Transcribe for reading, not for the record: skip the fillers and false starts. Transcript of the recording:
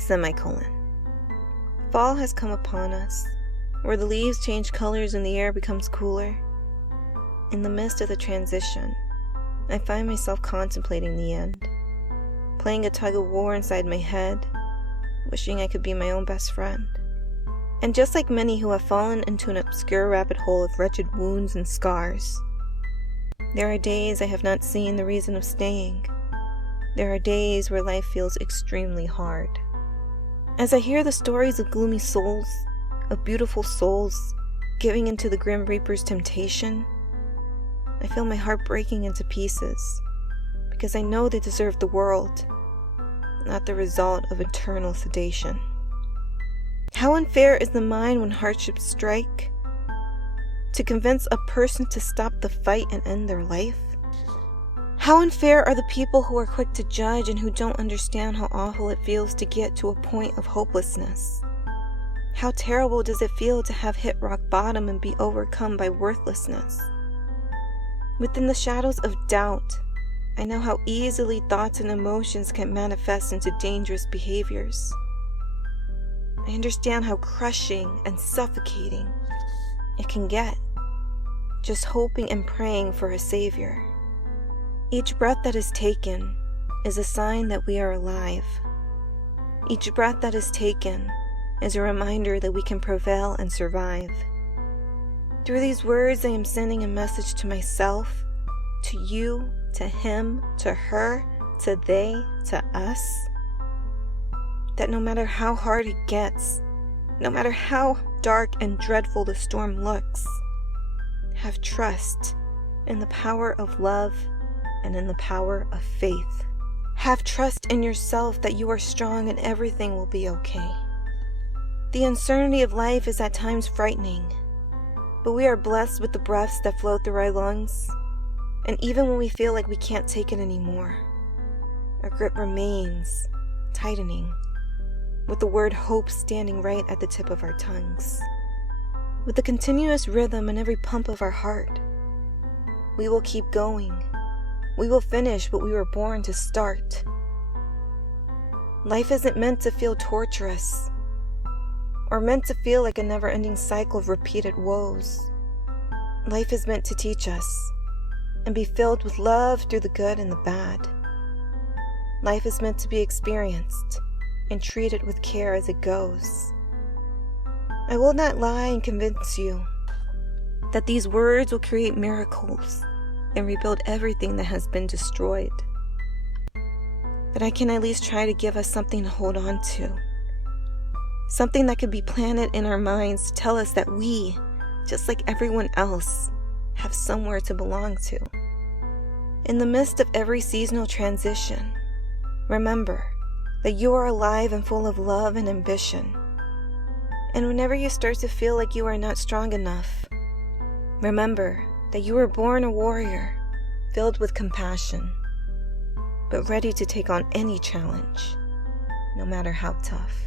Semicolon. Fall has come upon us, where the leaves change colors and the air becomes cooler. In the midst of the transition, I find myself contemplating the end, playing a tug-of-war inside my head, wishing I could be my own best friend. And just like many who have fallen into an obscure rabbit hole of wretched wounds and scars, there are days I have not seen the reason of staying. There are days where life feels extremely hard. As I hear the stories of gloomy souls, of beautiful souls, giving into the Grim Reaper's temptation, I feel my heart breaking into pieces, because I know they deserve the world, not the result of eternal sedation. How unfair is the mind when hardships strike? To convince a person to stop the fight and end their life? How unfair are the people who are quick to judge and who don't understand how awful it feels to get to a point of hopelessness? How terrible does it feel to have hit rock bottom and be overcome by worthlessness? Within the shadows of doubt, I know how easily thoughts and emotions can manifest into dangerous behaviors. I understand how crushing and suffocating it can get, just hoping and praying for a savior. Each breath that is taken is a sign that we are alive. Each breath that is taken is a reminder that we can prevail and survive. Through these words, I am sending a message to myself, to you, to him, to her, to they, to us, that no matter how hard it gets, no matter how dark and dreadful the storm looks, have trust in the power of love and in the power of faith. Have trust in yourself that you are strong and everything will be okay. The uncertainty of life is at times frightening, but we are blessed with the breaths that flow through our lungs, and even when we feel like we can't take it anymore, our grip remains tightening, with the word hope standing right at the tip of our tongues. With the continuous rhythm in every pump of our heart, we will keep going. We will finish what we were born to start. Life isn't meant to feel torturous, or meant to feel like a never-ending cycle of repeated woes. Life is meant to teach us, and be filled with love through the good and the bad. Life is meant to be experienced, and treated with care as it goes. I will not lie and convince you that these words will create miracles and rebuild everything that has been destroyed. But I can at least try to give us something to hold on to. Something that could be planted in our minds to tell us that we, just like everyone else, have somewhere to belong to. In the midst of every seasonal transition, remember that you are alive and full of love and ambition. And whenever you start to feel like you are not strong enough, remember that you were born a warrior, filled with compassion, but ready to take on any challenge, no matter how tough.